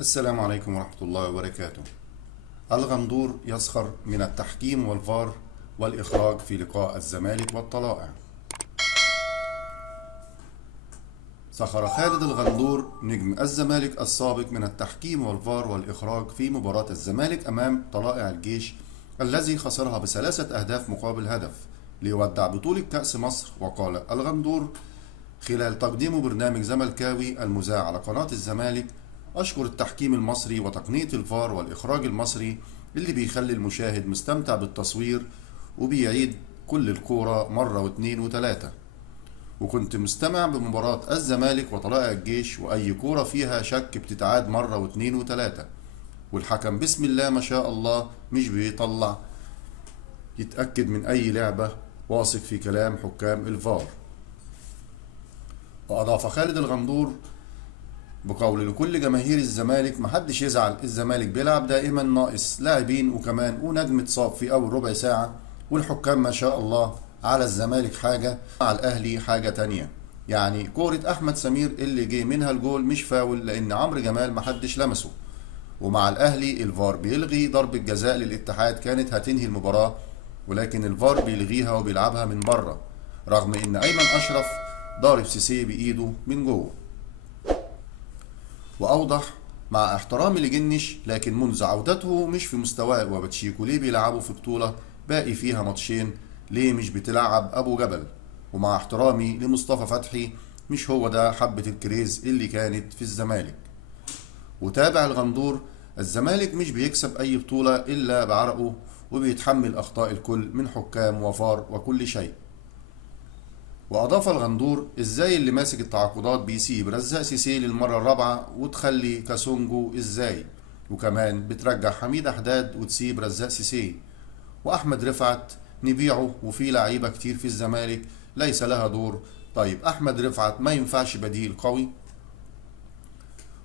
السلام عليكم ورحمة الله وبركاته. الغندور يسخر من التحكيم والفار والإخراج في لقاء الزمالك والطلائع. سخر خالد الغندور نجم الزمالك السابق من التحكيم والفار والإخراج في مباراة الزمالك أمام طلائع الجيش الذي خسرها بثلاثة أهداف مقابل هدف ليودع بطولة كأس مصر. وقال الغندور خلال تقديمه برنامج زملكاوي المذاع على قناة الزمالك: أشكر التحكيم المصري وتقنية الفار والإخراج المصري اللي بيخلي المشاهد مستمتع بالتصوير وبيعيد كل الكورة مرة واتنين وتلاتة. وكنت مستمع بمباراة الزمالك وطلائع الجيش، وأي كورة فيها شك بتتعاد مرة واتنين وتلاتة، والحكم بسم الله ما شاء الله مش بيطلع يتأكد من أي لعبة، واثق في كلام حكام الفار. وأضاف خالد الغندور بقول لكل جماهير الزمالك: محدش يزعل، الزمالك بيلعب دائما ناقص لاعبين وكمان ونجم اتصاب في أول ربع ساعة، والحكام ما شاء الله على الزمالك حاجة، على الأهلي حاجة تانية. يعني كورة أحمد سمير اللي جه منها الجول مش فاول لأن عمرو جمال محدش لمسه. ومع الأهلي الفار بيلغي ضربة جزاء للاتحاد كانت هتنهي المباراة، ولكن الفار بيلغيها وبيلعبها من بره، رغم إن أيمن أشرف ضارب سيسي بإيده من جوه. وأوضح: مع احترامي لجنش، لكن منذ عودته مش في مستواه، وباتشيكو ليه بيلعبوا في بطولة باقي فيها ماتشين؟ ليه مش بتلعب أبو جبل؟ ومع احترامي لمصطفى فتحي، مش هو ده حبة الكريز اللي كانت في الزمالك. وتابع الغندور: الزمالك مش بيكسب أي بطولة إلا بعرقه، وبيتحمل أخطاء الكل من حكام وفار وكل شيء. وأضاف الغندور: إزاي اللي ماسك التعاقدات بيسيب رزاق سيسي للمرة الرابعة وتخلي كاسونجو إزاي؟ وكمان بترجع حميد حداد وتسيب رزاق سيسي وأحمد رفعت نبيعه، وفي لعيبة كتير في الزمالك ليس لها دور. طيب أحمد رفعت ما ينفعش بديل قوي؟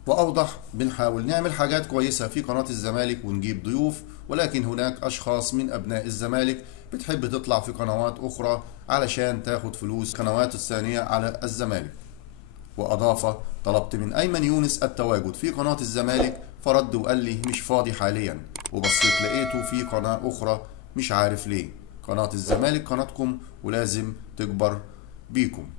وأوضح: بنحاول نعمل حاجات كويسة في قناة الزمالك ونجيب ضيوف، ولكن هناك أشخاص من أبناء الزمالك بتحب تطلع في قنوات أخرى علشان تاخد فلوس القنوات الثانية على الزمالك. وأضاف: طلبت من أيمن يونس التواجد في قناة الزمالك فرد وقال لي مش فاضي حاليا، وبصيت لقيته في قناة أخرى، مش عارف ليه. قناة الزمالك قناتكم ولازم تكبر بيكم.